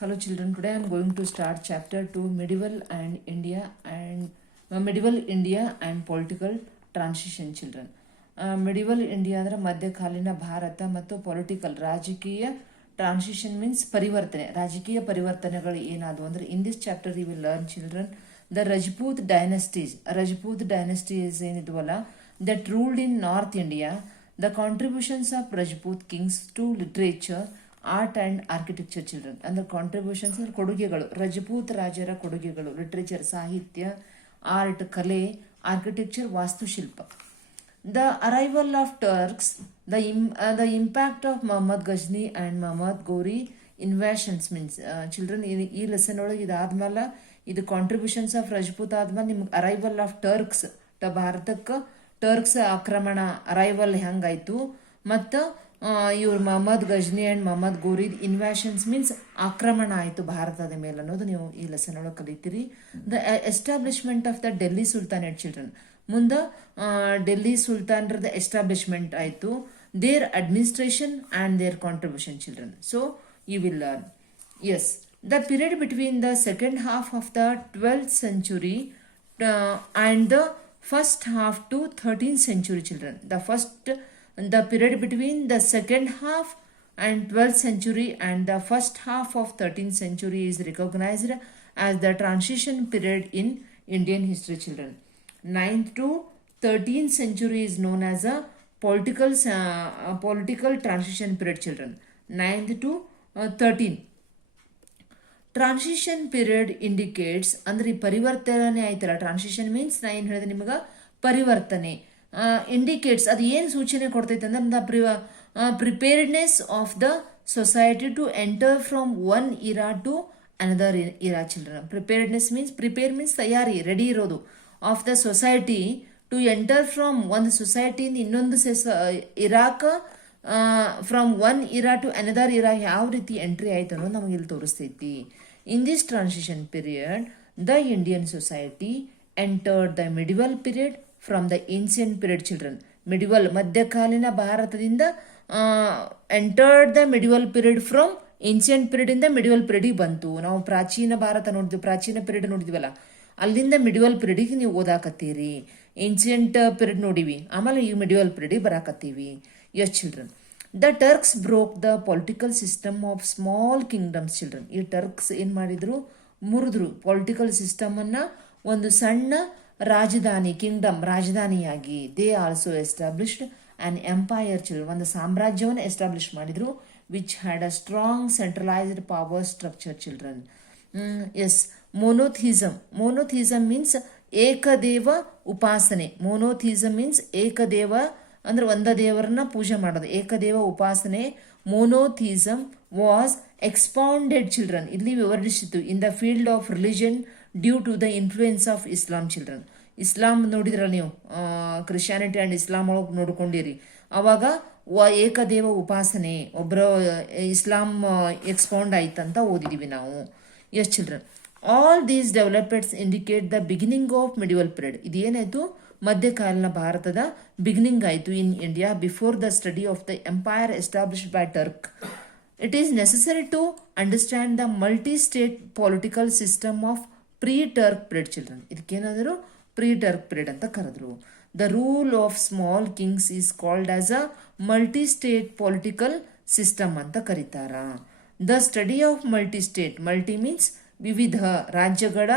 Hello children, today I am going to start chapter 2 medieval India and political transition children. Medieval India ಅಂದರೆ ಮಧ್ಯಕಾಲೀನ ಭಾರತ ಮತ್ತು political ರಾಜಕೀಯ transition means ಪರಿವರ್ತನೆ, ರಾಜಕೀಯ ಪರಿವರ್ತನೆಗಳು ಏನಾದವು ಅಂದರೆ in this chapter you will learn children the Rajput dynasties ಏನಿದ್ವಲ್ಲ that ruled in north India, the contributions of Rajput kings to literature, art and architecture children. ಅಂದರೆ ಕಾಂಟ್ರಿಬ್ಯೂಷನ್ಸ್ ಅಂದರೆ ಕೊಡುಗೆಗಳು, ರಜಪೂತ್ ರಾಜರ ಕೊಡುಗೆಗಳು, ಲಿಟ್ರೇಚರ್ ಸಾಹಿತ್ಯ, ಆರ್ಟ್ ಕಲೆ, ಆರ್ಕಿಟೆಕ್ಚರ್ ವಾಸ್ತುಶಿಲ್ಪ. The arrival of Turks, the impact of Muhammad Ghazni and Muhammad Ghori invasions means children ಈ lesson ಒಳಗೆ ಇದಾದ್ಮೇಲೆ ಇದು ಕಾಂಟ್ರಿಬ್ಯೂಷನ್ಸ್ ಆಫ್ ರಜಪೂತ್ ಆದ್ಮೇಲೆ ನಿಮ್ಗೆ ಅರೈವಲ್ ಆಫ್ ಟರ್ಕ್ಸ್ ಭಾರತಕ್ಕೆ ಟರ್ಕ್ಸ್ ಆಕ್ರಮಣ ಅರೈವಲ್ ಹೆಂಗಾಯ್ತು ಮತ್ತು ಇವ್ರು Mohammed Ghazni and Mohammed Ghorid invasions means ಆಕ್ರಮಣ ಆಯಿತು ಭಾರತದ ಮೇಲೆ ಅನ್ನೋದು ನೀವು ಈ ಲೆಸನ್ ಒಳಗೆ ಕಲಿತೀರಿ. The establishment of the Delhi sultanate children, ಮುಂದೆ ಡೆಲ್ಲಿ ಸುಲ್ತಾನ್ರದ ಎಸ್ಟಾಬ್ಲಿಷ್ಮೆಂಟ್ ಆಯಿತು, their administration and their contribution children. So you will learn. Yes, the period between the second half of the 12th century and the first half to 13th century children. The period between the second half and 12th century and the first half of 13th century is recognized as the transition period in Indian history children. 9th to 13th century is known as a political transition period children. 9th to 13 transition period indicates ಅಂದ್ರೆ ಪರಿವರ್ತನೆ ಆಯ್ತಲ್ಲ. Transition means ನಾ ಏನು ಹೇಳಿದೆ ನಿಮಗೆ ಪರಿವರ್ತನೆ. Indicates ಅದು ಏನು ಸೂಚನೆ ಕೊಡ್ತೈತೆ ಅಂದ್ರೆ preparedness of the society to enter from one era to another era children. Preparedness means ತಯಾರಿ, ರೆಡಿ ಇರೋದು. Of the society to enter from ಒಂದು ಸೊಸೈಟಿಯಿಂದ ಇನ್ನೊಂದು ಇರಾಕ, from one era to another era ಯಾವ ರೀತಿ ಎಂಟ್ರಿ ಆಯ್ತು ಅನ್ನೋದು ನಮಗೆ ಇಲ್ಲಿ ತೋರಿಸ್ತೈತಿ. In this transition period the Indian society entered the medieval period from the ancient period children. Medieval ಮಧ್ಯಕಾಲೀನ ಭಾರತದಿಂದ entered the medieval period from ancient period ಇಂದ ಮಿಡಿವಲ್ ಪೀರಿಯಡಿಗೆ ಬಂತು. ನಾವು ಪ್ರಾಚೀನ ಭಾರತ ನೋಡಿದ್ವಿ, ಪ್ರಾಚೀನ ಪೀರಿಯಡ್ ನೋಡಿದ್ವಲ್ಲ, ಅಲ್ಲಿಂದ ಮಿಡಿವಲ್ ಪೀರಿಯಡಿಗೆ ನೀವು ಓದಾಕತ್ತೀರಿ. ಏನ್ಸಿಯಂಟ್ ಪೀರಿಯಡ್ ನೋಡಿವಿ, ಆಮೇಲೆ ಈ ಮಿಡಿವಲ್ ಪೀರಿಯಡಿಗೆ ಬರಾಕತ್ತೀವಿ. Yes children, the Turks broke the political system of small kingdoms children. ಈ ಟರ್ಕ್ಸ್ ಏನು ಮಾಡಿದ್ರು, ಮುರಿದ್ರು ಪೊಲಿಟಿಕಲ್ ಸಿಸ್ಟಮನ್ನು ಒಂದು ಸಣ್ಣ ರಾಜಧಾನಿ ಕಿಂಗ್ಡಮ್ ರಾಜಧಾನಿಯಾಗಿ. They also established an empire children, ಒಂದು ಸಾಮ್ರಾಜ್ಯವನ್ನು ಎಸ್ಟಾಬ್ಲಿಷ್ ಮಾಡಿದ್ರು, which had a strong centralised power structure children. Yes, monotheism means ಏಕದೇವ ಉಪಾಸನೆ. ಮೋನೋಥಿಸಮ್ ಮೀನ್ಸ್ ಏಕದೇವ ಅಂದ್ರೆ ಒಂದ ದೇವರನ್ನ ಪೂಜೆ ಮಾಡೋದು, ಏಕದೇವ ಉಪಾಸನೆ. ಮೋನೋಥಿಸಮ್ ವಾಸ್ ಎಕ್ಸ್ಪೌಂಡೆಡ್ ಚಿಲ್ಡ್ರನ್, ಇಲ್ಲಿ ವಿವರಿಸಿತು in the field of religion due to the influence of Islam children. Islam ನೋಡಿದ್ರಲ್ಲ ನೀವು, ಕ್ರಿಶ್ಚಿಯಾನಿಟಿ ಆ್ಯಂಡ್ ಇಸ್ಲಾಂ ಒಳಗೆ ನೋಡ್ಕೊಂಡಿರಿ. ಅವಾಗ ಏಕದೇವ ಉಪಾಸನೆ ಒಬ್ಬರ ಇಸ್ಲಾಂ ಎಕ್ಸ್ಪೌಂಡ್ ಆಯ್ತಂತ ಓದಿದೀವಿ ನಾವು. Yes children, all these developments indicate the beginning of medieval period. ಇದೇನಾಯಿತು, ಮಧ್ಯಕಾಲೀನ ಭಾರತದ ಬಿಗಿನಿಂಗ್ ಆಯಿತು in India before the study of the empire established by Turk. It is necessary to understand the multi state political system of pre Turk period children. ಇದಕ್ಕೇನಾದರೂ pre Turk period ಅಂತ ಕರೆದ್ರು. The rule of small kings is called as a multi state political system ಅಂತ ಕರೀತಾರ. The study of multi state, multi means ವಿವಿಧ ರಾಜ್ಯಗಳ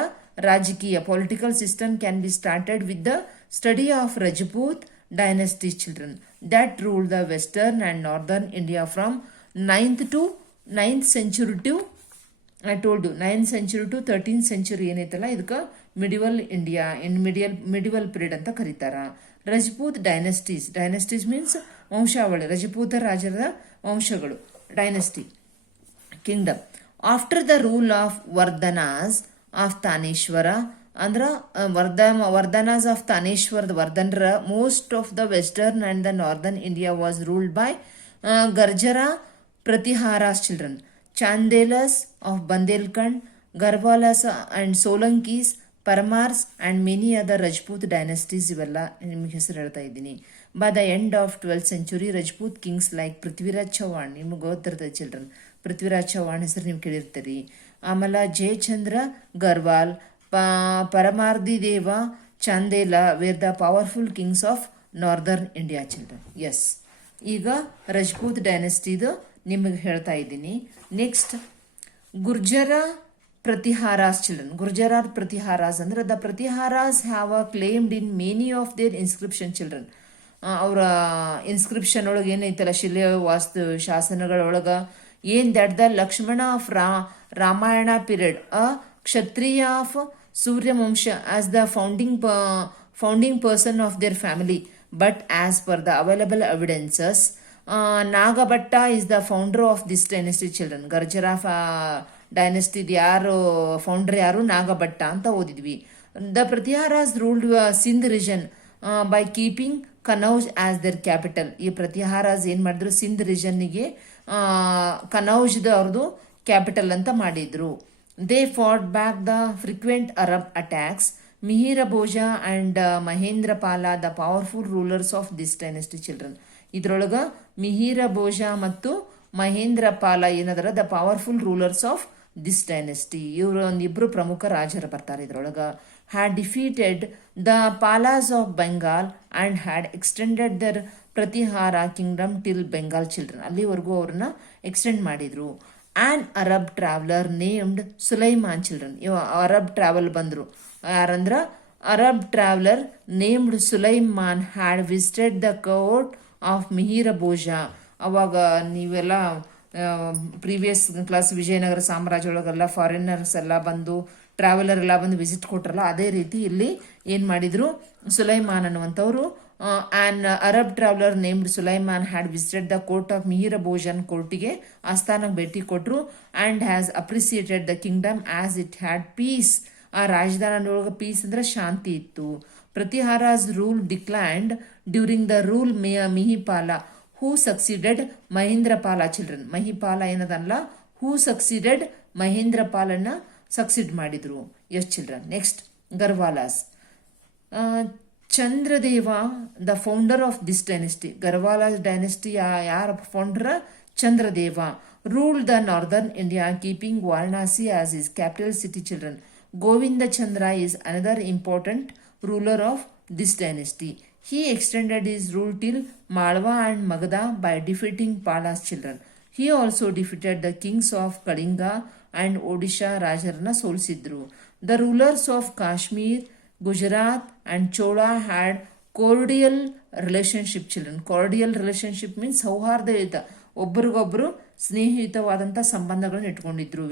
ರಾಜಕೀಯ political system can be started with the study of Rajput dynasty children that ruled the western and northern India from 9th century to, I told you, 9th century to 13th century ಏನೈತಲ್ಲ ಇದಕ್ಕೆ medieval India in medieval period ಅಂತ ಕರೀತಾರ. Rajput dynasties means ವಂಶಾವಳಿ, ರಜಪೂತ ರಾಜರ ವಂಶಗಳು, dynasty kingdom. After the rule of Vardhanas of Thaneshwar ಅಂದ್ರೆ Vardhanas of ತಾನೇಶ್ವರದ ವರ್ಧನರ most of the western and the northern India was ruled by Gurjara Pratiharas children, Chandelas of Bundelkhand, Garhwalas and Solankis, Paramars and many other Rajput dynasties. ಇವೆಲ್ಲ ನಿಮ್ಗೆ ಹೆಸರು ಹೇಳ್ತಾ ಇದ್ದೀನಿ. By the end of 12th century, Rajput Kings like Prithviraj Chauhan, ನಿಮ್ಗೆ ಗೊತ್ತಿರ್ತದೆ ಚಿಲ್ಡ್ರನ್, ಪೃಥ್ವಿರಾಜ್ ಚೌಹಾಣ್ ಹೆಸರು ನೀವು ಕೇಳಿರ್ತೀರಿ. ಆಮೇಲೆ Jayachandra Garhwal, Paramardi Deva Chandela were the powerful kings of northern India children. Yes, ಈಗ ರಜಪೂತ್ ಡೈನೆಸ್ಟಿದು ನಿಮಗೆ ಹೇಳ್ತಾ ಇದ್ದೀನಿ. Next Gurjara ಪ್ರತಿಹಾರಾಸ್ children. ಗುರ್ಜರ ಪ್ರತಿಹಾರಾಸ್ ಅಂದ್ರೆ the Pratiharas have a claimed in many of their inscription children. ಅವರ ಇನ್ಸ್ಕ್ರಿಪ್ಷನ್ ಒಳಗೆ ಏನೈತಲ್ಲ, ಶಿಲೆ ವಾಸ್ತು ಶಾಸನಗಳೊಳಗೆ that the Lakshmana of Ramayana period a Kshatriya of Suryavansha as the founding person of their family, but as per the available evidences Nagabhatta is the founder of this dynasty children. Gurjara dynasty ಯಾರು founder ಯಾರು? ನಾಗಭಟ್ಟ ಅಂತ ಓದಿದ್ವಿ. The Pratiharas ruled Sindh region by keeping Kannauj as there capital. ಈ ಪ್ರತಿಹಾರಾಸ್ ಏನ್ ಮಾಡಿದ್ರು? ಸಿಂಧ್ ರೀಜನ್ನಿಗೆ ಕನೌಜ್ದ ಅವ್ರದ್ದು capital ಅಂತ ಮಾಡಿದ್ರು. They fought back the frequent Arab attacks. Mihira Bhoja and Mahendra Pala the powerful rulers of this dynasty children. ಇದ್ರೊಳಗ ಮಿಹಿರ ಭೋಜ ಮತ್ತು ಮಹೇಂದ್ರ ಪಾಲ ಏನದರ the powerful rulers of this dynasty. ಇವರು ಒಂದಿಬ್ರು ಪ್ರಮುಖ ರಾಜರು ಬರ್ತಾರೆ ಇದ್ರೊಳಗ. Had defeated the Palas of Bengal and had extended their Pratihara kingdom till Bengal children. ಅಲ್ಲಿವರೆಗೂ ಅವ್ರನ್ನ ಎಕ್ಸ್ಟೆಂಡ್ ಮಾಡಿದ್ರು. An Arab traveller named Sulaiman children. ಇವ ಅರಬ್ ಟ್ರಾವೆಲ್ ಬಂದ್ರು. ಯಾರಂದ್ರ Arab traveller named Sulaiman had visited the court of Mihira Bhoja. ಅವಾಗ ನೀವೆಲ್ಲ ಪ್ರೀವಿಯಸ್ ಕ್ಲಾಸ್ ವಿಜಯನಗರ ಸಾಮ್ರಾಜ್ಯ ಒಳಗೆಲ್ಲ ಫಾರಿನರ್ಸ್ ಎಲ್ಲ ಬಂದು ಟ್ರಾವೆಲರ್ ಎಲ್ಲ ಬಂದು ವಿಸಿಟ್ ಕೊಟ್ರಲ್ಲ, ಅದೇ ರೀತಿ ಇಲ್ಲಿ ಏನ್ ಮಾಡಿದ್ರು? ಸುಲೈಮಾನ್ ಅನ್ನುವಂಥವ್ರು an Arab traveller named Sulaiman had visited the court of Mihira Bhojan ಕೋರ್ಟಿಗೆ ಆಸ್ಥಾನಕ್ಕೆ ಭೇಟಿ ಕೊಟ್ರು. And has appreciated the kingdom as it had peace. ಆ ರಾಜಧಾನಿಯೊಳಗೆ ಪೀಸ್ ಅಂದ್ರೆ ಶಾಂತಿ ಇತ್ತು. Pratiharas rule declined during the rule Mihipala who succeeded Mahendrapala children. Mahipala ಏನದಲ್ಲ, ಹೂ ಸಕ್ಸಿಡೆಡ್ ಮಹೇಂದ್ರ ಪಾಲನ್ನ ಸಕ್ಸಿಡ್ ಮಾಡಿದ್ರು. His children. Next Garwalas. Chandradeva the founder of this dynasty. Garwalas dynasty ಯಾರ founder? Chandradeva. Ruled the northern India keeping Varanasi as his capital city children. Govinda Chandra is another important ruler of this dynasty. He extended his rule till Malwa and Magadha by defeating Pala's children. He also defeated the kings of Kalinga and Odisha ರಾಜರನ್ನ ಸೋಲಿಸಿದ್ರು. The rulers of Kashmir, Gujarat and Chola had cordial relationship children. Cordial relationship means ಸೌಹಾರ್ದಯುತ, ಒಬ್ಬರಿಗೊಬ್ಬರು ಸ್ನೇಹಿತವಾದಂಥ ಸಂಬಂಧಗಳನ್ನು ಇಟ್ಕೊಂಡಿದ್ರು.